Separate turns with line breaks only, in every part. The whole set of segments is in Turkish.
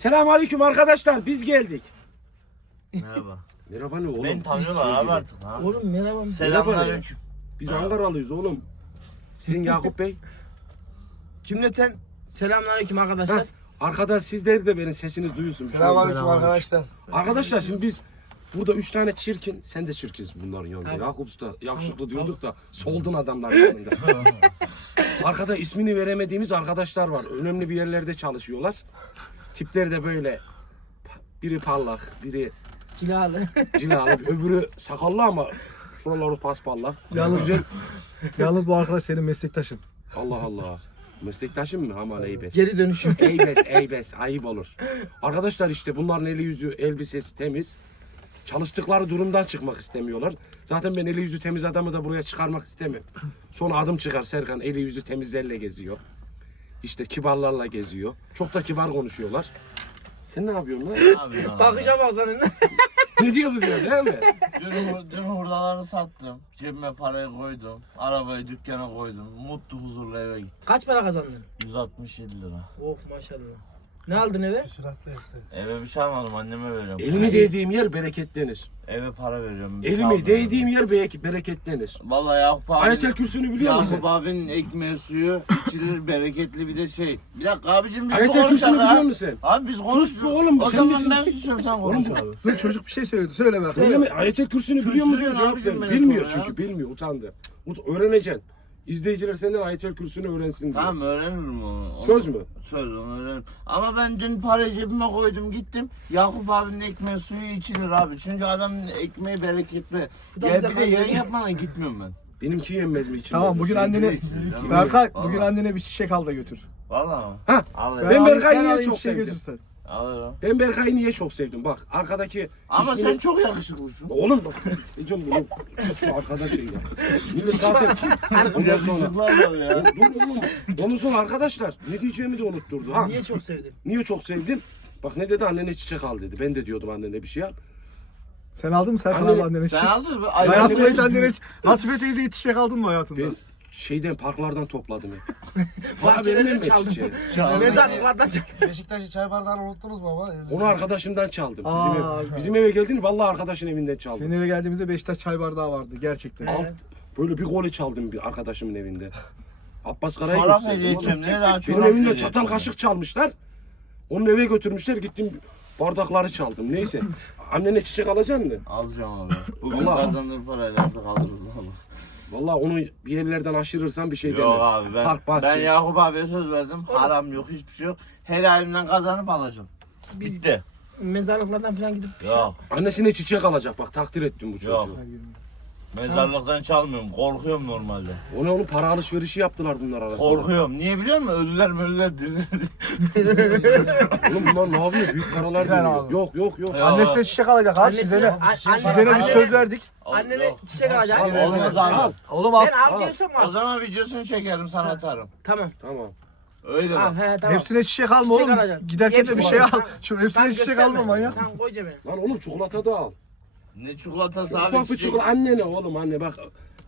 Selamünaleyküm arkadaşlar biz geldik.
Merhaba.
Merhaba ne oğlum?
Beni tanıyorlar
Şey
abi
gibi.
artık. Ha?
Oğlum merhaba.
Selamünaleyküm.
Biz Ankaralıyız oğlum. Sizin Yakup Bey.
Cümleten selamünaleyküm arkadaşlar.
Heh, Arkada sizler de benim sesiniz duyulsun. Bir şey olmaz.
Selamünaleyküm arkadaşlar.
Arkadaşlar şimdi biz burada üç tane çirkin, sen de çirkinsin bunların yanında. Yakup Usta yakışıklı diyorduk da soldun adamların yanında. Arkada ismini veremediğimiz arkadaşlar var. Önemli bir yerlerde çalışıyorlar. Tipleri de böyle biri parlak, biri
Cilalı.
cilalı, öbürü sakallı ama şuraları paspallak.
Yalnız-
Güzel.
Yalnız bu arkadaş senin meslektaşın.
Allah Allah. Meslektaşım mı? Aman eybes.
Geri dönüşüm.
Eybes, eybes. Ayıp olur. Arkadaşlar işte bunların eli yüzü, elbisesi temiz. Çalıştıkları durumdan çıkmak istemiyorlar. Zaten ben eli yüzü temiz adamı da buraya çıkarmak istemem. Sonra adım çıkar Serkan eli yüzü temizlerle geziyor. İşte kibarlarla geziyor. Çok da kibar konuşuyorlar. Sen ne yapıyorsun lan?
Abi ya.
Bakışa bak senin.
ne diyor bu diyor değil mi?
Dün, dün hurdaları sattım. Cebime parayı koydum. Arabayı dükkana koydum. Mutlu huzurlu eve gittim.
Kaç para kazandın?
167 lira.
Of maşallah. Ne aldın eve?
Eve bir şey almadım anneme veriyorum.
Elimi değdiğim yer bereketlenir.
Eve para veriyorum. bir şey
Elimi
almıyorum.
değdiğim yer be- bereketlenir.
Vallahi Yakup abi.
Ayetel Kürsü'nü biliyor musun?
Yakup abinin ekmeği suyu içilir bereketli bir de şey. Bir dakika abicim biz
Ayetel
bu
Kürsü'nü
konuşalım
biliyor musun sen?
Abi biz konuşuyoruz.
be oğlum,
O
sen
zaman
misin?
ben susuyorum sen konuş
Oğlum,
abi.
Dur çocuk bir şey söyledi. Söyle bakalım.
Söyle mi? Ayetel Kürsü'nü biliyor mu diyor
Küstürüyorsun
cevap
abicim
ver.
beni
Bilmiyor
sonra
çünkü bilmiyor utandı. Ut- Öğreneceksin. İzleyiciler senden Ayetel Kürsü'nü öğrensin diye.
Tamam öğrenirim onu. Onu-
Söz mü?
Söz onu öğrenirim. Ama ben dün parayı cebime koydum gittim. Yakup abinin ekmeği suyu içilir abi. Çünkü adamın ekmeği bereketli.
Bu da
Ya
bize
bir de yayın
şey.
kaldı.
yapmadan gitmiyorum ben.
Benimki yenmez mi içinde?
Tamam bugün annene
Tamam.
Berkay bugün annene bir çiçek al da götür.
Vallahi mi?
Ha,
Alırım.
Ben Berkay'ı niye çok sevdim?
götürsen.
Alırım.
Ben Berkay'ı niye çok sevdim? Bak arkadaki
Ama
ismini-
sen çok yakışıklısın.
Oğlum bak. Ecem bunu şu arkada şey ya. Millet zaten ondan sonra.
Ya.
Dur oğlum. Ondan sonra arkadaşlar ne diyeceğimi de unutturdu. Ha.
Niye çok sevdin?
Niye çok sevdim? Bak ne dedi annene çiçek al dedi. Ben de diyordum annene bir şey al.
Sen aldın mı Serkan
Anne-
abi annene
Sen
çiçek?
aldın mı?
Hayatında
Ay,
hiç annene hiç Latife teyze hiç çiçek aldın mı hayatında?
Ben şeyden parklardan topladım. hep.
Bahçelerden
vermem mi
çaldım.
çiçeği?
Mezarlıklardan çaldım.
Beşiktaş'ın çay bardağını unuttunuz baba.
Onu arkadaşımdan çaldım. Bizim,
Aa,
ev- bizim eve geldiğini vallahi arkadaşın evinden çaldım.
Senin eve geldiğimizde Beşiktaş çay bardağı vardı gerçekten.
Alt, böyle bir golü çaldım bir arkadaşımın evinde. Abbas Kara'yı
Çorap hediye edeceğim. Ne daha
Benim
çorap
evimde
hediye
çatal
edeceğim.
kaşık çalmışlar. Onun eve götürmüşler gittim bardakları çaldım. Neyse. Annene çiçek alacaksın mı?
Alacağım abi. Bugün
Vallahi.
kazanır parayla artık alırız abi.
Vallahi onu bir yerlerden aşırırsan bir şey
Yok
demem.
abi ben,
Park bahçe.
ben Yakup abiye söz verdim. Haram yok hiçbir şey yok. Her halimden kazanıp alacağım. Bitti.
Mezarlıklardan falan gidip bir şey
Yok.
Annesine çiçek alacak bak takdir ettim bu çocuğu.
Yok. Mezarlıktan çalmıyorum. Korkuyorum normalde.
Ona onun para alışverişi yaptılar bunlar arasında.
Korkuyorum. Niye biliyor musun? Ölüler ölüler dirilir.
Oğlum bunlar ne yapıyor? Büyük paralar
Güzel abi.
Yok yok yok.
Ya.
Annesine çiçek alacak abi size ne? Size ne bir
anne-
söz verdik.
Annene
Yok.
çiçek alacak.
Al,
Olmaz abi.
Oğlum al.
Ben al diyorsam
O
al.
zaman videosunu çekerim sana atarım.
Tamam.
Tamam.
Öyle
Al
bak.
he tamam.
Hepsine çiçek alma
Çiçek
oğlum.
alacaksın.
Giderken de bir şey al.
Hepsine.
Şu
Tamam,
hepsine çiçek alma manyak
Tamam
mısın?
koy cebine.
Lan oğlum çikolata da al.
Ne çikolatası abi.
Ufak bir çikolata. Annene oğlum anne bak.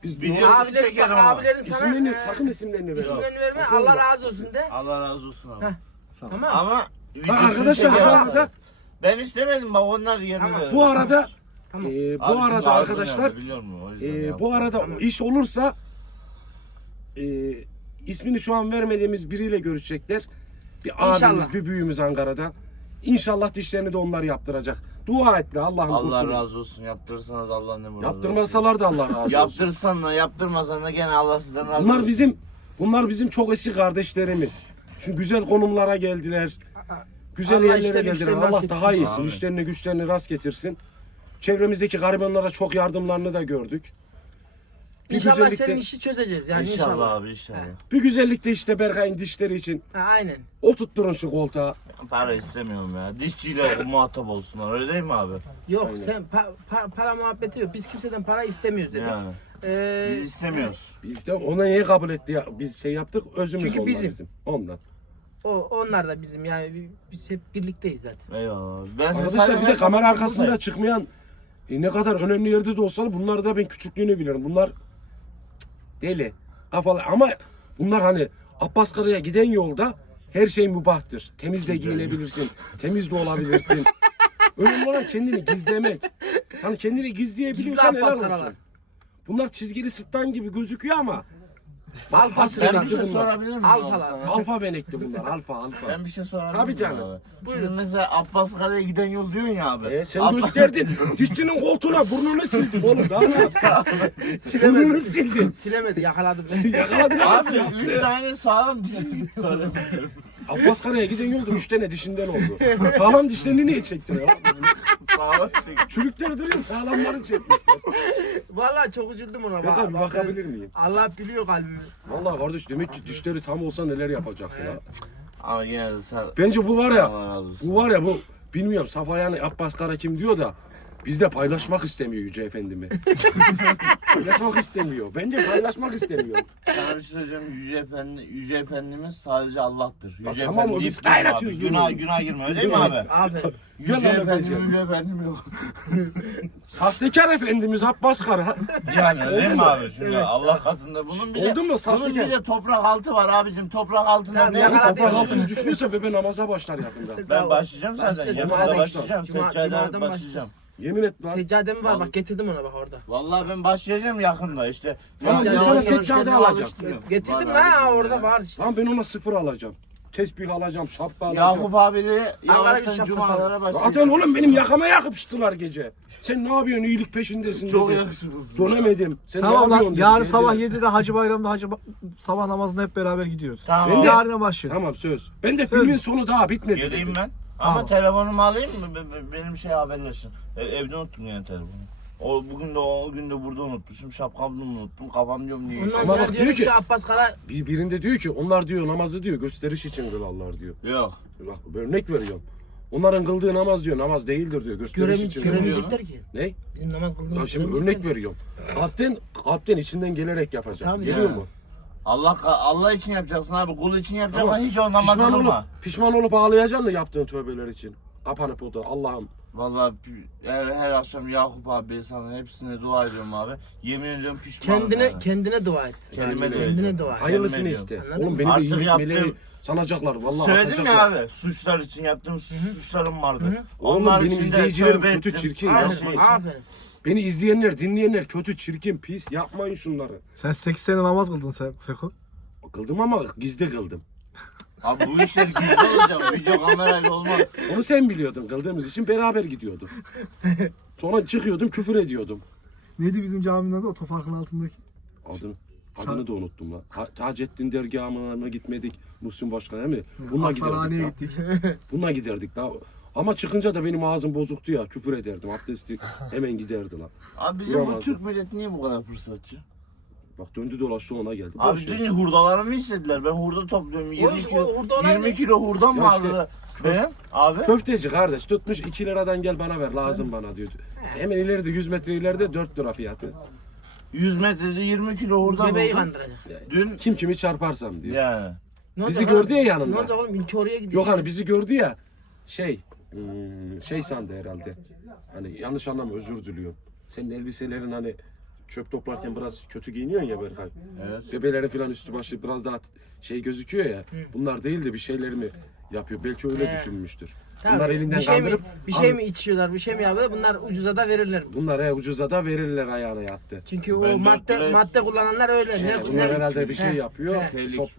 Biz
Biliyorsun.
Abilerin,
çekerim ama.
abilerin sana
isimlerini
e,
sakın isimlerini ver.
isimlerini verme.
Sakın
Allah
bak.
razı olsun de.
Allah razı olsun abi.
Heh. Tamam.
Ama
Bak
videosunu
arkadaşlar bu
çekerim.
arada
Ben istemedim bak onlar yeni
Tamam.
bu arada
Tamam.
e, bu
Abi şimdi
arada
ağzım
arkadaşlar
yandı, biliyor musun? O yüzden
e,
yaptım.
bu arada iş olursa e, ismini şu an vermediğimiz biriyle görüşecekler. Bir
İnşallah.
abimiz, bir büyüğümüz Ankara'da. İnşallah dişlerini de onlar yaptıracak. Dua et de Allah'ım
Allah
kurtulun.
razı olsun. Yaptırırsanız Allah ne murad
Yaptırmasalar da Allah razı olsun.
Yaptırsan da yaptırmasan da gene Allah sizden razı
Bunlar
olsun.
bizim bunlar bizim çok eski kardeşlerimiz. Şu güzel konumlara geldiler. Güzel
Allah
yerlere
işlerini
geldiler. Allah
rast
daha
getirsin.
iyisin.
Amin.
İşlerini güçlerini rast getirsin. Çevremizdeki garibanlara çok yardımlarını da gördük. Bir
İnşallah senin işi çözeceğiz yani
İnşallah,
inşallah.
abi inşallah.
bir güzellikte işte Berkay'ın dişleri için
Ha, aynen.
oturtturun şu koltuğa.
Para istemiyorum ya. Dişçiyle muhatap olsunlar öyle değil mi abi?
Yok
Aynen.
sen pa- pa- para muhabbeti yok. Biz kimseden para istemiyoruz dedik.
Yani.
Ee,
Biz istemiyoruz.
Biz de ona niye kabul etti ya? Biz şey yaptık özümüz
Çünkü
onlar
bizim.
bizim. Ondan.
o, onlar da bizim yani biz hep birlikteyiz zaten.
Eyvallah. Ben size
Arkadaşlar bir de
sadece-
kamera arkasında çıkmayan e, ne kadar önemli yerde de olsalar bunları da ben küçüklüğünü bilirim. Bunlar deli. Kafalı ama bunlar hani Abbas Kara'ya giden yolda Her şey mübahtır. Temiz de giyinebilirsin. temiz de olabilirsin. Önemli olan kendini gizlemek. Hani kendini gizleyebiliyorsan
Gizli
helal
Abbas
olsun.
Karalar.
Bunlar çizgili sırtlan gibi gözüküyor ama
Alfa
Ben bir
benekli
şey sorabilir miyim? Abi sana?
Alfa benekli bunlar. Alfa alfa.
Ben bir şey sorabilir
Tabii
miyim
canım.
abi? Şimdi mesela Abbas Kale'ye giden yol diyorsun ya abi.
E, sen
Abbas-
gösterdin. Dişçinin koltuğuna burnunu sildin oğlum. Daha ne yaptın? Burnunu sildin.
Silemedi yakaladı beni.
Yakaladın
Abi
abi.
üç tane sağlam dişim gitti sonra.
Abbas Kara'ya giden yolda üç tane dişinden oldu. Sağlam dişlerini niye çektin ya?
Sağlam çek.
Çürükler duruyor sağlamları çekmişler.
Vallahi çok üzüldüm ona.
Bak
Bak,
abi
bak-
bakabilir miyim?
Allah biliyor kalbimi.
Vallahi kardeş demek ki dişleri tam olsa neler yapacaktı ha.
Ama gene de sen...
Bence bu var ya,
Allah razı olsun.
bu var ya bu bilmiyorum Safa yani Abbas Kara kim diyor da bizde paylaşmak istemiyor Yüce Efendimi. paylaşmak istemiyor. Bence paylaşmak istemiyor.
Sana bir şey söyleyeceğim. Yüce, Efendi, Yüce Efendimiz sadece Allah'tır. Yüce
Ya tamam, o
Efendi
biz gayret
abi. Günah, günah girme öyle değil mi abi?
Aferin.
Yüce
Gel lan
Efendim. Yüce Efendim yok.
Sahtekar Efendimiz Abbas Kara.
Yani öyle değil mi abi? Çünkü Allah katında bunun bir de,
Oldu mu
bunun
sahtekar?
bir de toprak altı var abicim. Toprak altında
Tamam,
ne
yakala?
Toprak
değil.
altını düşmüyorsa bebe namaza başlar yakında.
Ben başlayacağım zaten.
Başla,
Yakında
Cuma'dan
başlayacağım.
Cuma- Cuma'dan
başlayacağım.
Yemin et lan.
Seccadem var bak getirdim ona bak orada.
Vallahi ben başlayacağım yakında işte.
Tamam,
Şu an
ben sana seccade alacağım.
Getirdim
Var
orada var işte.
Tamam ben ona sıfır alacağım. Tesbih alacağım, şapka alacağım.
Yakup abiyle
bir
yavaştan
şapkası
cumalara
alırız.
başlayacağım.
Zaten oğlum benim yakama yakıpıştılar gece. Sen ne yapıyorsun iyilik peşindesin
Çok
dedi.
yakışıklısın.
Dönemedim. Sen ne
Tamam
yapıyorsun
lan
dedi.
yarın sabah
dedi.
7'de Hacı Bayram'da Hacı Ba- sabah namazına hep beraber gidiyoruz.
Tamam.
Ben de-
Yarına başlıyor.
Tamam söz. Ben de filmin sonu daha bitmedi.
Geleyim
dedim.
ben. Ama
Tamam.
telefonumu alayım mı? Be- be- Benim şey haberleşin. E, evde unuttum yani telefonu. O bugün de o gün de burada unutmuşum. Şapkamı da unuttum. Kafam diyorum niye?
Ama
sonra
bak diyor
ki
ki-
Abbas Kara
Bir, birinde diyor ki onlar diyor namazı diyor gösteriş için kılarlar diyor.
Yok.
Bak örnek veriyorum. Onların kıldığı namaz diyor namaz değildir diyor gösteriş
göremi,
için.
göremeyecekler ki.
Ne?
Bizim namaz
Ya
kıldığımız
şimdi
göremeyecekler.
örnek veriyorum. Kalpten, kalpten içinden gelerek yapacak.
Tamam,
Geliyor
ya.
mu?
Allah Allah için yapacaksın abi. Kul için yapacaksın.
Ama
hiç o namazı
Pişman olup, pişman olup ağlayacaksın da yaptığın tövbeler için. Kapanıp o da Allah'ım.
Vallahi her, her akşam Yakup abi sana hepsine dua ediyorum abi. Yemin ediyorum pişmanım
Kendine
yani.
kendine dua et.
Kendime de
Kendine
ediyorum.
dua et.
Hayırlısını iste.
Anladın
Oğlum beni de
Artık
iyilik
yaptığım-
meleği sanacaklar. Vallahi
Söyledim ya abi. Suçlar için yaptığım suçlarım vardı.
Oğlum
Onlar
benim izleyicilerim kötü, çirkin.
Her
Yapma.
şey
Aferin.
Beni izleyenler, dinleyenler kötü, çirkin, pis. Yapmayın şunları.
Sen 8 sene namaz kıldın sen Seko.
Kıldım ama gizli kıldım.
Abi bu işler gizli olacak. Video kamerayla olmaz.
Onu sen biliyordun. Kıldığımız için beraber gidiyorduk. Sonra çıkıyordum, küfür ediyordum.
Neydi bizim caminin adı otoparkın altındaki?
Adını, adını da unuttum lan. Ha, Taceddin dergahına gitmedik. Muhsin Başkan değil mi? Bununla giderdik.
Hastaneye
lan.
gittik.
Bununla giderdik daha. Ama çıkınca da benim ağzım bozuktu ya. Küfür ederdim. Abdesti hemen giderdi lan.
Abi bizim bu
Duramazdım.
Türk milleti niye bu kadar fırsatçı?
Bak döndü dolaştı ona geldi.
Abi
Boş ver.
dün hurdalarımı istediler. Ben hurda topluyorum. 20
işte
kilo,
o hurdalar
20
ne?
kilo hurdam
Ya
vardı.
işte-
Benim abi.
Köfteci kardeş tutmuş 2 liradan gel bana ver lazım bana diyor. Hemen ileride 100 metre ileride 4 lira fiyatı.
100 metrede 20 kilo hurda
Bebeği
buldum.
kandıracak.
Dün
Kim kimi çarparsam diyor.
yani.
Ne
Bizi
olacak
gördü ya yanında.
Ne olacak oğlum? İlki oraya gidiyor.
Yok hani bizi gördü ya şey şey sandı herhalde. Hani yanlış anlama özür diliyorum. Senin elbiselerin hani çöp toplarken biraz kötü giyiniyorsun ya Berkay.
Evet.
Bebelerin falan üstü başı biraz daha şey gözüküyor ya. Bunlar değil de bir şeyleri mi yapıyor? Belki öyle
He.
düşünmüştür.
Tamam,
Bunlar elinden
bir şey
kandırıp
mi, bir şey mi içiyorlar, bir şey mi yapıyorlar? Bunlar ucuza da verirler.
bunlar he, ucuza da verirler ayağına yattı.
Çünkü o
Ben
madde
lira-
madde kullananlar öyle.
He,
Ne-
bunlar
ne-
herhalde bir şey
He,
yapıyor. Top,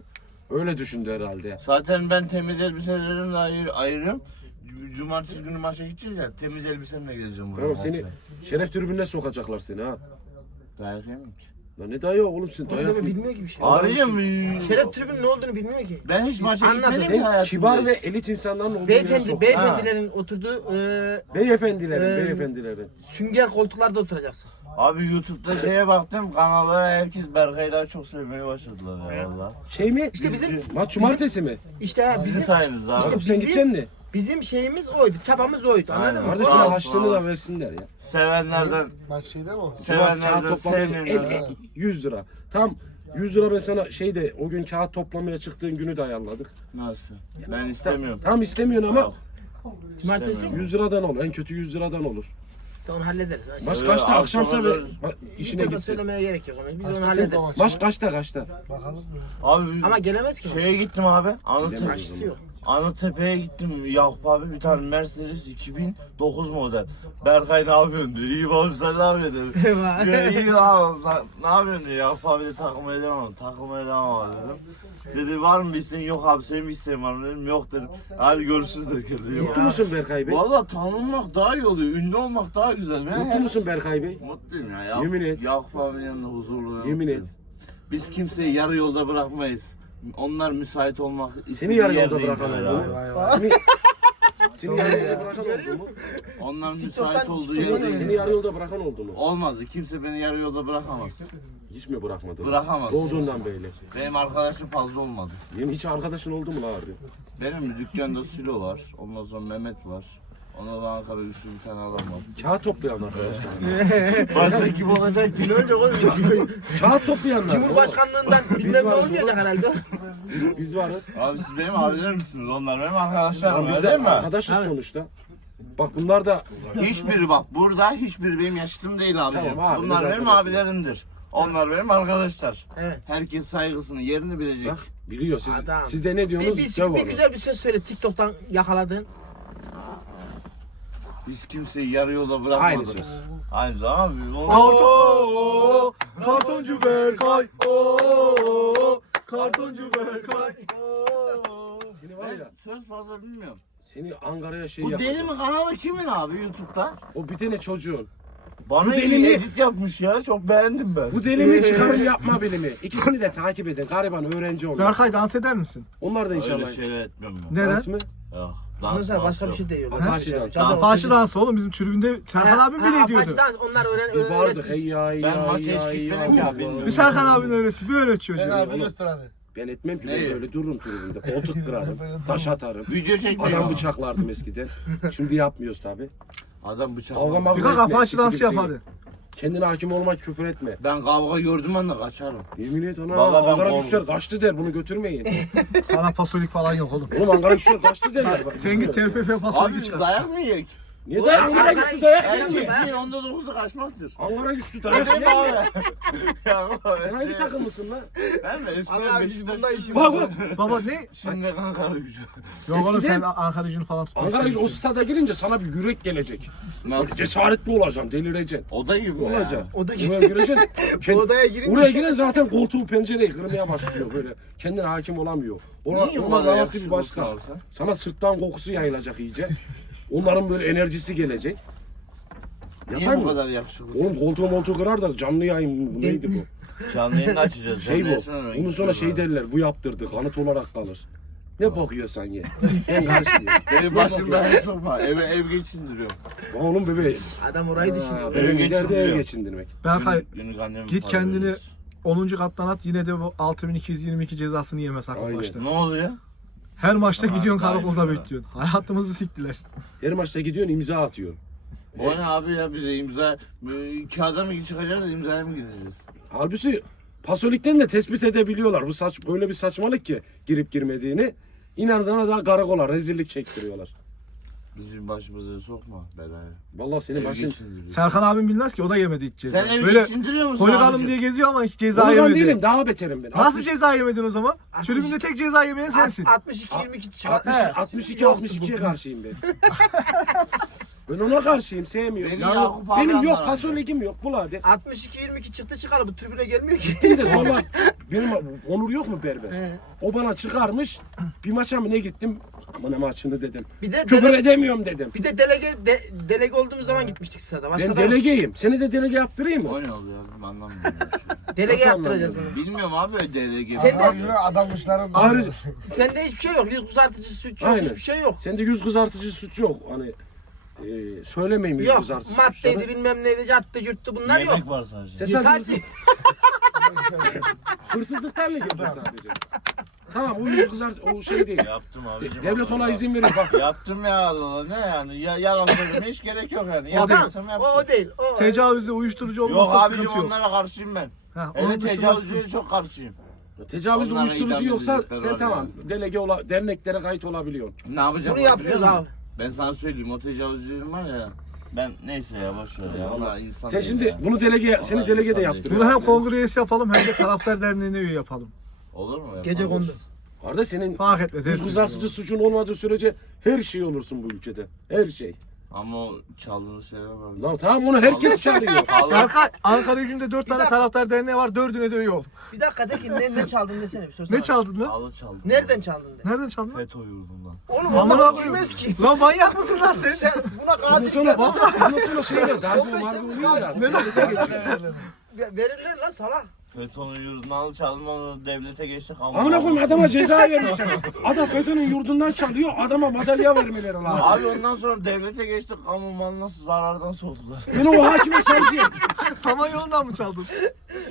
öyle düşündü herhalde.
Zaten ben temiz elbiselerimle ayır, ayırıyorum. Cumartesi günü maça gideceğiz ya. Temiz elbisemle geleceğim buraya.
Tamam seni şeref tribününe sokacaklar seni ha.
Dayak yemem ki.
Lan ne dayağı oğlum sen
Oğlum
dayak
deme,
mı?
bilmiyor ki bir şey.
Abicim.
Şeref tribünün ne olduğunu bilmiyor ki.
Ben hiç maça
Anladım.
gitmedim ki
Sen
hayatımda.
kibar ve elit insanların olduğu yere
Beyefendi,
sok.
beyefendilerin oturduğu e,
Beyefendilerin,
Ee,
beyefendilerin.
sünger koltuklarda oturacaksın.
Abi YouTube'da şeye baktım kanala herkes Berkay'ı daha çok sevmeye başladılar ya valla.
Şey mi?
İşte bizim
Maç cumartesi mi?
işte
Sizin
bizim
sayenizde abi.
İşte
Oğlum sen
bizim-
gideceksin mi?
Bizim şeyimiz oydu, çabamız oydu. Anladın
Aynen.
mı?
Kardeş bana haçlığını
sağ
da versinler ya.
Sevenlerden,
Maç şeyde mi o?
sevenlerden
Kağıt toplamak için
sevmeyenlerden.
50, 100 lira. Tam 100 lira ben sana şeyde o gün kağıt toplamaya çıktığın günü de ayarladık.
Nasıl? Ben istemiyorum.
Tam istemiyorsun ama
Yok,
Cumartesi
istemiyorum.
100 liradan olur. En kötü 100 liradan olur.
Onu hallederiz. Yani
Maç
Öyle
kaçta?
akşama
Akşamsa ver. Bak, işine
İşine
gitsin.
söylemeye gerek yok. Biz onu hallederiz.
maç?
Kaçta kaçta?
Bakalım.
Abi
Ama gelemez ki.
şeye gittim abi.
Gidemez.
Anlatayım.
Aşısı yok.
Anıttepe'ye gittim Yakup abi bir tane Mercedes 2009 model. Berkay ne yapıyorsun diyor. İyiyim abi sen ne yapıyorsun dedim. ya iyi abi ne yapıyorsun diyor. Yakup abi de takılmaya devam et. Takılmaya devam abi dedim. Dedi var mı bir isteğin? Yok abi senin bir isteğin var mı dedim. Yok dedim. Hadi görüşürüz dedi.
Mutlu musun Berkay Bey?
Valla tanınmak daha iyi oluyor. Ünlü olmak daha güzel. Ben
Mutlu
her-
musun Berkay Bey?
Mutluyum ya. Yakup,
Yemin et.
Yakup abinin yanında huzurlu.
Yemin et.
Biz kimseyi yarı yolda bırakmayız. Onlar müsait olmak
Seni
istediği
yarı yolda bırakan
abi.
oldu mu? Seni, seni yarı yolda bırakan oldu mu?
Onlar müsait olduğu
seni-.
Seni yarı yolda bırakan oldu mu?
Olmadı. Kimse beni yarı yolda bırakamaz.
Hiç mi bırakmadı?
Bırakamaz.
Doğduğundan beri.
Benim arkadaşım fazla olmadı.
Benim hiç arkadaşın oldu mu la abi?
Benim dükkanda Sülo var. Ondan sonra Mehmet var. Ondan sonra Ankara güçlü bir tane adam var.
Kağıt toplayan arkadaşlar.
Başka kim olacak ki?
Önce konuşuyor.
Kağıt toplayanlar.
Cumhurbaşkanlığından bilmem ne olmayacak herhalde.
Biz varız.
Abi siz benim abilerim misiniz? Onlar benim arkadaşlarım. Öyle
de
değil mi?
arkadaşız sonuçta. Bak bunlar da
Hiçbiri bak burada hiçbiri benim yaşıtım değil abicim.
Tamam abi,
Bunlar benim abilerimdir. Onlar benim arkadaşlar.
Evet.
Herkes saygısını yerini bilecek.
bak biliyor siz.
Adam.
Siz de ne
Bir,
diyorsunuz?
bir,
Döv
bir
onu.
güzel bir söz söyle TikTok'tan yakaladın.
Biz kimseyi yarı yolda bırakmadık.
Aynı söz.
Aynı söz abi.
Karton, kartoncu Berkay. Oo, kartoncu Berkay.
Seni var ya.
söz fazla bilmiyorum.
Seni Ankara'ya şey
Bu deli mi kanalı kimin abi YouTube'da?
O bir tane çocuğun.
Bana
Bu deli mi?
edit yapmış ya. Çok beğendim ben.
Bu deli mi çıkarım yapma bilimi. İkisini de takip edin. Gariban öğrenci onlar.
Berkay dans eder misin?
Onlar da inşallah.
Öyle şeyler etmiyorum ben.
Neren?
Dans mı?
Yok. Dans
başka bir
yok.
şey değil.
Apache dans.
Zaten
Apache dansı oğlum bizim tribünde Serkan abim bile ediyordu.
Apache dans onlar öğren
Biz bağırdık.
öğretir.
Hey ya
Ben
ya
maça hiç
ya
gitmedim
ya.
ya, bilmiyorum.
Bir Serkan abinin öğreti bir öğretiyor
Ben
şimdi.
abi hadi.
Ben etmem ki. Ben böyle dururum tribünde. Koltuk kırarım. taş atarım.
Video çekmiyor.
Adam bıçaklardım eskiden. Şimdi yapmıyoruz tabi.
Adam bıçak.
Kalk
etme,
Apache
eskisi
dansı
gibi
yap
değil.
hadi.
Kendine hakim olmak küfür etme.
Ben kavga gördüm anda kaçarım.
Yemin et ona.
Vallahi ben
Ankara
korktum.
güçler kaçtı der bunu götürmeyin.
Sana pasolik falan yok oğlum.
Oğlum Ankara güçler kaçtı derler.
Sen git TFF
Abi
pasolik çıkar.
dayak mı yiyek?
Niye dayak Ankara güçlü dayak
değil onda dokuzu kaçmaktır.
Ankara güçlü dayak
abi? Ya abi.
Sen hangi takımlısın lan?
Ben mi? Eskiden
Allah biz
Beşiktaş.
bunda işimiz
Bak
var.
bak.
Baba ne?
Şimdi Ankara gücü.
Yok oğlum sen Ankara gücünü falan tutmak
Ankara güçlü o stada girince sana bir yürek gelecek.
Nasıl?
Cesaretli olacaksın, delireceksin.
Oda gibi ya.
Olacaksın.
O da
Oraya gireceksin. Kend-
Odaya girince
Oraya giren zaten koltuğu pencereyi kırmaya başlıyor böyle. Kendine hakim olamıyor. Ona,
Niye kadar
havası bir başka. Sana sırttan kokusu yayılacak iyice. Onların böyle enerjisi gelecek.
Niye
Yapar
bu
mı?
kadar yakışıklısın?
Oğlum koltuğu moltuğu kırar da canlı yayın bu neydi bu?
Canlı yayını açacağız.
Şey
Canlı
bu.
öyle
Bunun sonra şey derler bu yaptırdık anıt olarak kalır. Ne bakıyorsan ye. Ben karşıyım.
Benim başım ben sokma. Eve ev geçindiriyorum.
Oğlum bebeğim.
Adam orayı düşünüyor.
benim
Ev
gider de ev
geçindiriyor.
geçindirmek.
Berkay
Günlük-
git
para
kendini
veriyoruz.
10. kattan at yine de bu 6222 cezasını yeme sakın
Aynen.
maçta.
Ne oluyor?
Her maçta gidiyorsun karakolda bekliyorsun. Hayatımızı siktiler.
Her maçta gidiyorsun imza atıyor.
O ne abi ya bize imza e, kağıda mı çıkacağız imzaya mı gideceğiz?
Halbuki pasolikten de tespit edebiliyorlar. Bu saç öyle bir saçmalık ki girip girmediğini. İnadına da karakola rezillik çektiriyorlar.
Bizim başımıza sokma belaya.
Vallahi senin
Ev
başın...
geçindiriyor.
Serkan abim bilmez ki o da yemedi hiç ceza.
Sen ev
Böyle
geçindiriyor musun
holiganım
abicim?
diye geziyor ama hiç ceza
Holigan
yemedi.
değilim daha beterim ben.
Nasıl
60,
ceza yemedin o zaman?
Altmış-
Tribünde tek ceza yemeyen sensin.
62-22 çıkar.
60,
He.
62 62'ye karşıyım ben. ben ona karşıyım sevmiyorum.
Beni
Yani
Yakup abi
benim yok
anlar.
pasoligim yok bul hadi.
62-22 çıktı çıkalı bu tribüne gelmiyor ki.
Bir de sonra benim Onur yok mu berber? O bana çıkarmış. Bir maça mı ne gittim? Ama ne maçını dedim.
Bir de
Küfür
dele,
edemiyorum dedim.
bir de delege de, delege olduğumuz zaman gitmiştik sırada. Başka
Ben
da
delegeyim. Seni de delege yaptırayım mı?
O ne oluyor abi anlamıyorum.
delege
Nasıl
yaptıracağız bunu.
Bilmiyorum abi öyle DLG.
Sen de-
Adam gibi adammışların
Ayrıca
Sende hiçbir şey yok. Yüz kızartıcı süt yok.
Aynen.
Hiçbir şey yok.
sende yüz kızartıcı suç yok. Hani e, söylemeyeyim yüz
Yok.
kızartıcı
Maddeydi
suçları.
bilmem neydi. Carttı cürttü bunlar yok.
Yemek var sadece.
Sen sadece
Sadece
hırsızlıktan mı girdin sadece? tamam o yüz kızart o şey değil.
Yaptım abicim.
devlet ona izin veriyor bak.
Yaptım ya Allah ne yani ya, yalan söylemeye hiç gerek yok yani. Yaptıysam
o,
yaptım.
o değil. O,
Tecavüzde uyuşturucu
Yok
olmazsa
abicim
sıkıntı yok.
onlara karşıyım ben.
Ha,
Hele
onun dışında
tecavüzcüye çok karşıyım.
Tecavüz
Onlara
uyuşturucu
idam
yoksa
edecekler
sen
var
tamam delege ola, derneklere kayıt olabiliyorsun.
Ne yapacağım?
Bunu yapıyoruz abi.
Ben sana söyleyeyim o tecavüzcülerin var ya Ben neyse ya boş ver ya. Onlar insan
Sen
değil
şimdi
ya.
bunu delege seni
Vallahi
delege de
insan
yaptırıyor.
Bunu hem kongre üyesi yapalım hem de taraftar derneğine üye yapalım.
Olur mu?
Gece
Yapalım.
kondu.
Kardeş senin
Fark etmez. hepsi.
kızartıcı suçun olmadığı sürece her şey olursun bu ülkede. Her şey.
Ama o çaldığınız şeyler var.
Lan tamam onu herkes çağırıyor.
Ankara, Ankara gücünde 4 tane taraftar derneği var. Dördüne de üye ol.
Bir dakika de ki ne, ne çaldın desene bir sorsana.
Ne çaldın lan?
Halı çaldı.
Nereden çaldın de.
Nereden çaldın?
FETÖ yurdundan.
Oğlum onlar
koyayım.
bilmez ki.
Lan manyak mısın lan sen?
Sen buna
Bundan
gazi
sonra, bundan sonra şeyler darbe marbe oluyor ya.
Ne
verirler lan salak.
FETÖ'nün yurdundan onu devlete geçtik. ama-
Amına koyayım adama ceza vermişler. Adam FETÖ'nün yurdundan çalıyor adama madalya vermeleri lazım.
Abi ondan sonra devlete geçtik kamu malına zarardan soğudular.
Beni o hakime sevdi.
Saman yolundan mı çaldın?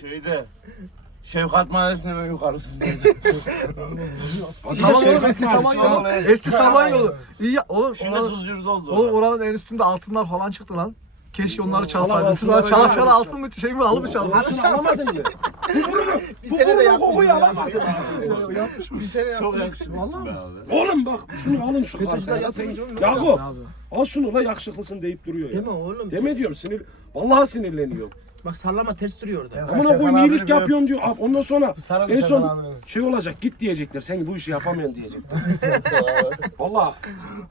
Şeyde Şefkat Mahallesi'nin en yukarısındaydı.
Yolu
Şevkat
eski Saman
Mahallesi.
yolu.
tamam.
Eski Saman yolu. İyi ya, oğlum
Şimdi
oranın,
tuz yurdu oldu.
oğlum oranın en üstünde altınlar falan çıktı lan. Keşke onları
Salak
çalsaydın.
altınları
Şunlar çala çala altın mı şey mi alı mı çaldın?
Kokusunu alamadın mı?
Bir sene de
Kokuyu
yapmadın.
alamadın.
Yapmış bir sene
Çok yakışıklısın.
Oğlum bak şunu alın şu kartı. Ya sen Yakup al şunu la yakışıklısın deyip duruyor ya.
Deme oğlum.
Deme diyorum sinir. Vallahi sinirleniyor.
Bak sallama ters duruyor orada.
Amına koyayım iyilik yapıyorsun diyor. Abi Ondan sonra
Sarı
en
Serkan
son
abi.
şey olacak git diyecekler. Sen bu işi yapamayan diyecekler. Vallahi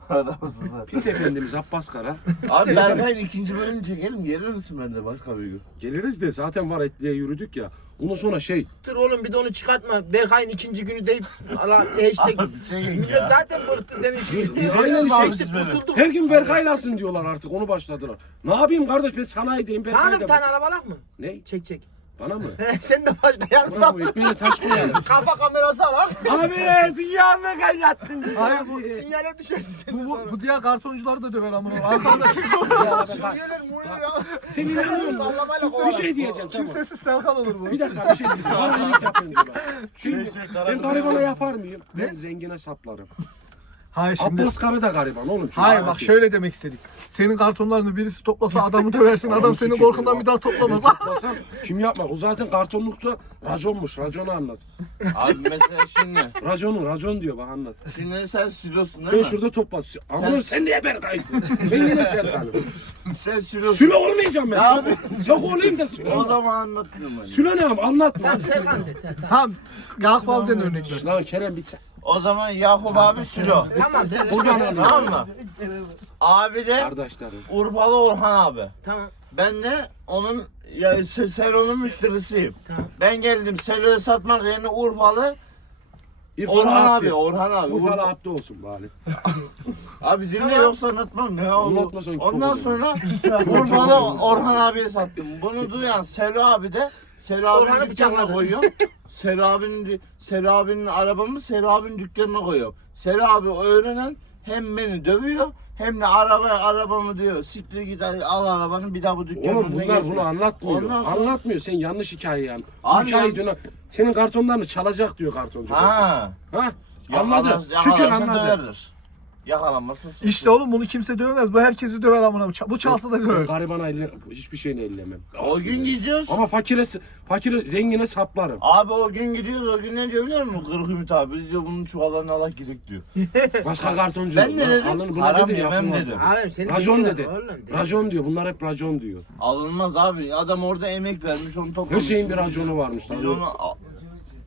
Adamsın sen.
pis efendimiz Abbas Kara.
Abi Berkay'ın ikinci bölümünü çekelim. Gelir misin bende başka bir gün?
Geliriz de zaten var etliye yürüdük ya. Ondan sonra şey
Dur oğlum bir de onu çıkartma. Berkay'ın ikinci günü deyip Allah hashtag.
Çekin
Millet
ya.
zaten bıktı demiş.
Aynen işte- her gün Berkay'lasın diyorlar artık onu başladılar. Ne yapayım kardeş ben sanayideyim
Sana da bir
Berkay'da.
tane arabalak mı?
Ne?
Çek çek.
Bana mı?
Sen de
Bana
yardım.
bu ekmeğine taş koyalım.
Kafa kamerası al.
Abi dünyamı kaynattın.
Hayır bu,
Sinyale düşersin sen de
bu, bu,
sonra.
bu diğer kartoncuları da döver amına. Arkadaki
Suriyeliler muyur ya?
Sen inanmıyor musun?
Sallamayla
Bir şey diyeceğim
kimsesiz Serkan olur bu.
Bir dakika bir şey diyeceğim. Bana iyilik yapın diyorlar. Şimdi ben garibana yapar mıyım? Ben zengine saplarım.
Hayır şimdi.
Abbas Karı da gariban oğlum. Şu
Hayır bak şöyle demek istedik. Senin kartonlarını birisi toplasa adamı döversin. Adam
sikiyor
korkundan
ya.
bir daha toplamaz.
toplasam kim yapma? O zaten kartonlukça raconmuş. Raconu anlat.
Abi mesela şimdi.
Raconu, racon diyor bak anlat.
Şimdi sen sürüyorsun
Ben
değil mi?
şurada toplat. Ama sen, sen niye Berkay'sın? ben yine Serkan'ım.
Sen sürüyorsun.
Süle olmayacağım ben.
Abi.
Sok olayım da.
O zaman anlatmıyorum ben.
Süle ne am? Anlatma.
Tamam Serkan de. tamam, Tamam.
tamam. Yakup abiden örnek ver.
Lan Kerem bir çak.
O zaman Yakup abi Sülo.
Tamam.
Buradan.
Tamam mı? Abi de
Kardeşlerim.
Urfalı Orhan abi.
Tamam.
Ben de onun ya Se- Selo'nun müşterisiyim.
Tamam.
Ben geldim Selo'ya satmak yerine Urfalı
İrfan
Orhan
Abdi.
abi, Orhan abi.
Urfalı
Urfa-
Abdi olsun bari.
Abi dinle yoksa anlatmam ne oldu?
Anlatmasan çok
Ondan
olur.
sonra Urfalı Orhan abiye sattım. Bunu duyan Selo abi de
Orhan'ı
abinin dükkanına
bıçakladı.
koyuyorum. Selo abinin, Selo abinin arabamı Selo abinin dükkanına koyuyorum. Selo abi öğrenen hem beni dövüyor hem de araba arabamı diyor. Siktir git al arabanı bir daha bu dükkanın
Oğlum
önüne
bunlar
geçme."
bunu anlatmıyor.
Ondan sonra-
Anlatmıyor. Sen yanlış hikaye yani.
Abi
hikaye
yanlış-
diyor. Senin kartonlarını çalacak diyor kartoncu.
Ha.
Ha? Anladı. Şükür
yakalarsan
anladı.
döverir. Yakalanmazsa siktir.
İşte oğlum bunu kimse dövemez. Bu herkesi döver amına. Bu ça- Bu çalsa da döver.
garibana elle, hiçbir şeyini ellemem.
O gün gidiyoruz.
Ama fakire, fakire zengine saplarım.
Abi o gün gidiyoruz o gün ne diyor biliyor musun? Kırık Ümit abi diyor bunun çuvallarını Allah girek diyor.
Başka kartoncu
Ben ne dedim?
alın buna
Haram
dedi,
yemem
yapılmaz
dedim.
Abim seni
Racon
dinliyorlar
dedi.
oğlum.
Racon diyor. Bunlar hep racon diyor.
Alınmaz abi. Adam orada emek vermiş onu
Her
toplamış.
şeyin bir raconu varmış.
Biz
Lan.
onu al-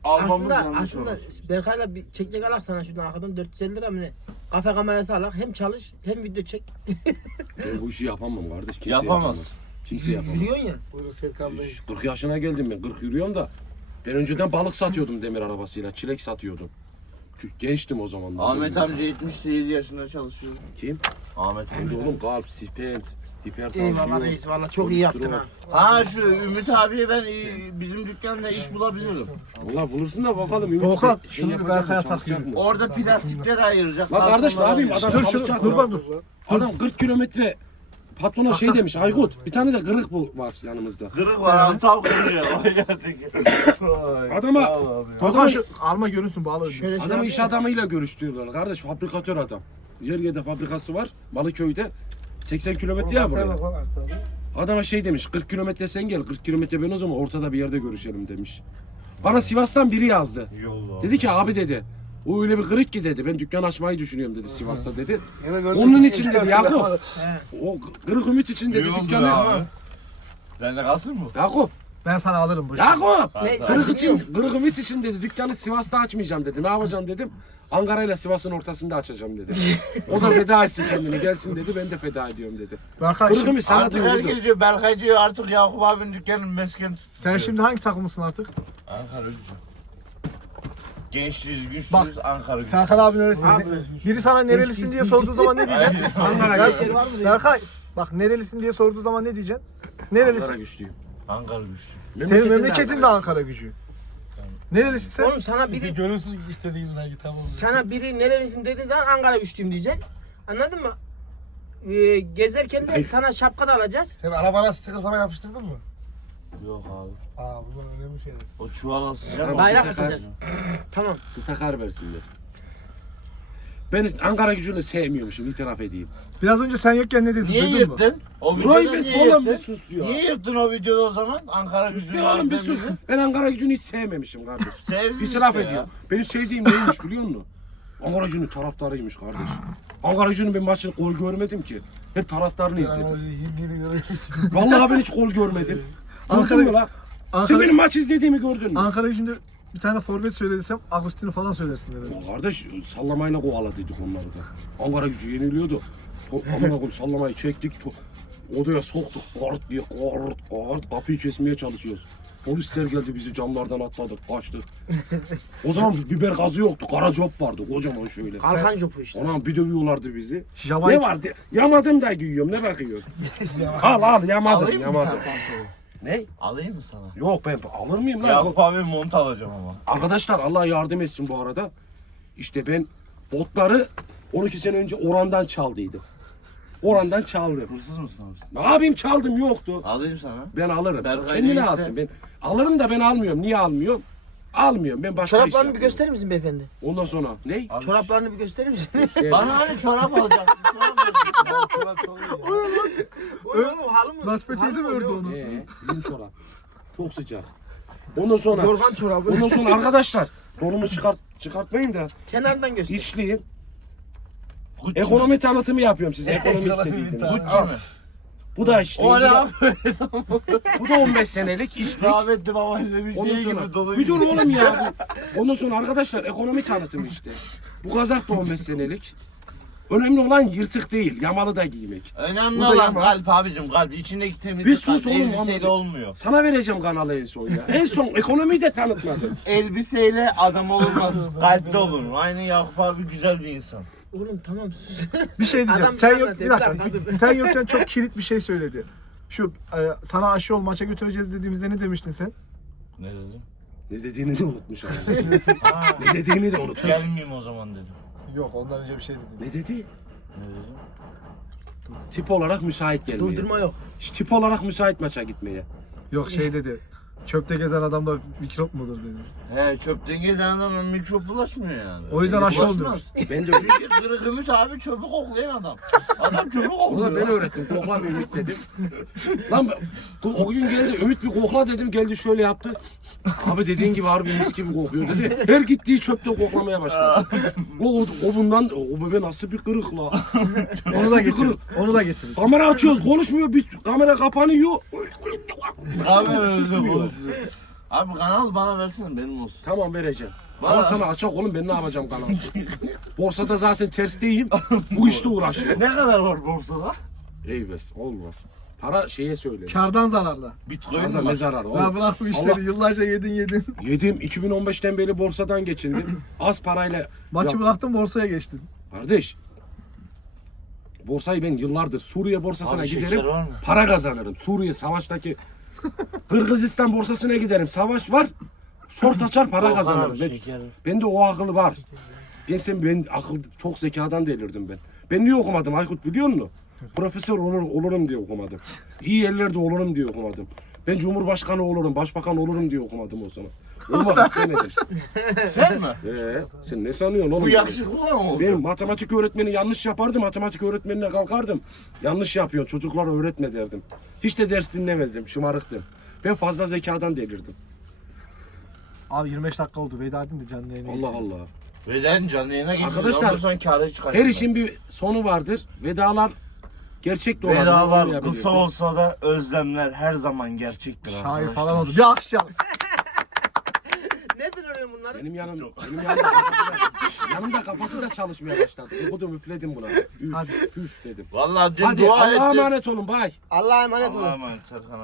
almamız
Aslında
yanlış
aslında
olur.
Berkay'la bir çekecek alak sana şuradan arkadan 450 lira mı ne? Kafe kamerası alak hem çalış hem video çek.
Ben bu işi yapamam kardeş. Kimse
Yapamaz.
yapamaz. Kimse yapamaz.
Yürüyorsun ya.
Buyurun Serkan Bey.
Şş, 40 yaşına geldim ben. 40 yürüyorum da. Ben önceden balık satıyordum demir arabasıyla. Çilek satıyordum. Çünkü Gençtim o zaman.
Ahmet amca 77 yaşında çalışıyor.
Kim?
Ahmet
Ben de
amca.
oğlum kalp, spent, hipertansiyon.
Eyvallah reis valla çok iyi yaptın ha.
Ha şu Ümit abiye ben e, bizim dükkanda iş bulabilirim.
Valla bulursun da bakalım. Ümit
Volkan,
şey
şunu bir
yapacak mı,
Berkay'a
çalışacak
takayım.
mı?
Orada plastikleri ayıracak.
Lan kardeş ne yapayım
ayıracak.
adam
Dur şunu
çalışacak
kurban
mı?
dur.
Adam 40 kilometre patrona şey demiş Aykut bir tane de kırık bul var yanımızda.
Kırık var abi tam kırıyor. Vay yerdeki.
Adama
Volkan şu alma görünsün bağlı.
Şöyle şey
adamı
yap-
iş adamıyla görüştürüyorlar kardeş fabrikatör adam. Yerge'de fabrikası var Balıköy'de 80 kilometre ya buraya. Adama şey demiş 40 kilometre sen gel 40 kilometre ben o zaman ortada bir yerde görüşelim demiş. Bana Sivas'tan biri yazdı. Dedi ki abi dedi O öyle bir kırık ki dedi. Ben dükkan açmayı düşünüyorum dedi Sivas'ta dedi. Onun için dedi Yakup. O kırık ümit için dedi
Duyuldu
dükkanı.
ya. Bende kalsın mı?
Yakup.
Ben sana alırım bu işi.
Yakup.
Ne?
Kırık için, kırık ümit için dedi dükkanı Sivas'ta açmayacağım dedi. Ne yapacaksın dedim. Ankara ile Sivas'ın ortasında açacağım dedi. O da feda etsin kendini gelsin dedi. Ben de feda ediyorum dedi.
Berkay
Kırık
şimdi-
ümit sana
Artık
duyurdu.
herkes diyor Berkay diyor artık Yakup abinin dükkanının mesken tut.
sen şimdi hangi takımlısın artık?
Ankara gücü. Gençliyiz, güçlüyüz,
Bak,
Ankara gücü.
Serkan abi nerelisin?
Abi.
Biri sana nerelisin diye sorduğu zaman ne diyeceksin?
Ankara?
Berkay bak nerelisin diye sorduğu zaman ne diyeceksin? Nerelisin?
Ankara güçlüyüm.
Ankara güçlü.
Senin memleketin de Ankara gücü. Nerelisin sen?
Oğlum sana biri
Gönülsüz istediğin sanki tamam.
sana biri nerelisin dediğin zaman Ankara güçlüyüm diyeceksin. Anladın mı? Ee, gezerken de sana şapka da alacağız.
Sen arabana sticker falan yapıştırdın mı?
Yok abi.
Aa bunlar önemli şeyler.
O çuval asacağım.
Bayrak asacağız. Tamam.
Stakar versinler. Ben Ankara gücünü sevmiyormuşum itiraf edeyim.
Biraz önce sen yokken ne dedin?
Niye
Duydun mu?
yırttın? O
Roy
videoda
be
niye
oğlum bir
yırttın?
sus ya.
Niye yırttın o videoda o zaman? Ankara gücü
Bir oğlum bir sus. Ben Ankara gücünü hiç sevmemişim kardeş.
Sevdin
İtiraf
işte ya.
ediyorum. Benim sevdiğim neymiş biliyor musun? Ankara gücünün taraftarıymış kardeş. Ankara gücünün ben maçını gol görmedim ki. Hep taraftarını izledim.
Görüyorsun.
Vallahi ben hiç gol görmedim.
Ankara-
Gördün mü la? Sen
Ankara,
benim maç izlediğimi gördün mü?
Ankara gücünde bir tane forvet söylediysem Agustin'i falan söylersin dedi.
Ya Kardeş sallamayla kovaladıydık onları da. Ankara gücü yeniliyordu. To- Amına koyayım sallamayı çektik. To- odaya soktuk. Kart diye kart kart. Kapıyı kesmeye çalışıyoruz. Polisler geldi bizi camlardan atladık kaçtık. o zaman biber gazı yoktu. Kara cop vardı kocaman şöyle.
Kalkan jopu işte.
Anam bir dövüyorlardı bizi.
Jamaik.
Ne vardı? Yamadım da giyiyorum. Ne bakıyorsun? al al yamadım
Alayım mı
yamadım.
bir tane pantolon?
Ne?
Alayım mı sana?
Yok ben alır mıyım lan?
Yakup abi mont alacağım ama.
Arkadaşlar Allah yardım etsin bu arada. İşte ben botları 12 sene önce Oran'dan çaldıydım. Oran'dan çaldım.
Hırsız mısın abi?
Ne yapayım çaldım yoktu.
Alayım sana.
Ben alırım.
Berkay
Kendine
neyse.
alsın. Ben alırım da ben almıyorum. Niye almıyorum? Almıyorum. Ben başka
Çoraplarını bir gösterir misin beyefendi?
Ondan sonra ne?
Abi,
Çoraplarını bir gösterir misin?
Bana hani çorap alacaksın. Çorap.
Oğlum halı mı?
Latife teyze mi ördü onu?
Ee, yün çorap. Çok sıcak. Ondan sonra
Yorgan çorabı.
ondan sonra arkadaşlar donumu çıkart çıkartmayın da
Kenardan göster.
içliyim. Ekonomi tanıtımı yapıyorum size. Ekonomi istediydiniz.
Gucci mi?
Bu da içli.
O
Bu
ne abi?
bu da 15 senelik içlik.
Rahmetli babaanne bir
Ondan
şey
sonra
gibi dolu
bir dur oğlum ya. Ondan sonra arkadaşlar ekonomi tanıtımı işte. Bu kazak da 15 senelik. Önemli olan yırtık değil, yamalı da giymek.
Önemli
Bu da
olan
yama.
kalp abicim kalp. İçindeki temizlik
Bir sus
kalp.
oğlum,
Elbiseyle olmuyor.
Sana vereceğim kanalı en son ya. En son ekonomiyi de tanıtmadım.
Elbiseyle adam olmaz. Kalpli olur. Aynı Yakup abi güzel bir insan.
Oğlum tamam sus.
Bir şey diyeceğim.
Adam
sen yok bir dakika. sen yokken çok kilit bir şey söyledi. Şu e, sana aşı ol maça götüreceğiz dediğimizde ne demiştin sen?
Ne dedim?
Ne dediğini de unutmuş adam.
Ha,
ne dediğini de unutmuş.
gelmeyeyim o zaman dedim.
Yok ondan önce bir şey dedin.
Ne dedi?
Ne dedim?
Tip olarak müsait gelmeye.
Durdurma yok.
Tip olarak müsait maça gitmeye.
Yok şey dedi. Çöpte gezen adamda mikrop mudur dedi.
He çöpten gezen adam mikrop bulaşmıyor yani.
O yüzden aşı
Bulaşmaz.
olmuyoruz.
Ben de
Çünkü kırık ümit abi çöpü koklayan adam. Adam çöpü
Onu da ben
kokluyor.
öğrettim. Kokla bir Ümit dedim. Lan o gün geldi Ümit bir kokla dedim. Geldi şöyle yaptı. Abi dediğin gibi harbi mis gibi kokuyor dedi. Her gittiği çöpte koklamaya başladı. o, o, o bundan o bebe nasıl bir kırık la.
Onu da
bir
getir. Onu da getir.
Kamera açıyoruz konuşmuyor. Bir kamera kapanıyor.
Abi öyle Abi kanal bana versene benim olsun.
Tamam vereceğim.
Bana-
Ama sana açak oğlum ben ne yapacağım kanal? Borsada zaten tersteyim. Bu işte uğraşıyorum.
Ne kadar var borsada?
Eyves olmaz. Para şeye söyle.
Kardan zararla.
Bitcoin mi
ne
var?
zararı
Ya
oğlum?
bırak bu işleri
Allah-
yıllarca yedin yedin.
Yedim 2015'ten beri borsadan geçindim. Az parayla.
Maçı
Ya
bıraktın borsaya geçtin.
Kardeş. Borsayı ben yıllardır Suriye borsasına
Abi
giderim.
şeker var mı?
Para kazanırım. Suriye savaştaki Kırgızistan borsasına giderim. Savaş var. Şort açar para kazanırım. Ben,
şeker.
bende o akıl var. Ben sen ben akıl çok zekadan delirdim ben. Ben niye okumadım Aykut biliyor musun? Profesör olur, olurum diye okumadım. İyi yerlerde olurum diye okumadım. Ben cumhurbaşkanı olurum, başbakan olurum diye okumadım o zaman. Olmak istemedim.
Sen mi?
Ee, sen ne sanıyorsun oğlum?
Bu yakışıklı mı oldu?
Ben matematik öğretmeni yanlış yapardı, matematik öğretmenine kalkardım. Yanlış yapıyor, çocuklara öğretme derdim. Hiç de ders dinlemezdim, şımarıktım. Ben fazla zekadan delirdim.
Abi 25 dakika oldu. Veda edin de canlı yayına
Allah
geçelim.
Allah.
Veden canlı yayına.
Arkadaşlar,
sonra kâra çıkacak.
Her işin bir sonu vardır. Vedalar gerçek de olabilir.
Vedalar kısa olsa da özlemler her zaman gerçektir
Şair
arkadaşlar.
falan oldu. Bir akşam.
Nereden öğreniyorsun bunları?
Benim yanım, benim yanımda kafası da, yanımda kafası da çalışmaya başladı. Okudum üfledim buna. Üf,
Hadi.
üf dedim.
Vallahi dün
Hadi
dua
Allah'a
ettim.
emanet olun bay.
Allah'a emanet olun.
Allah'a emanet Serkan abi.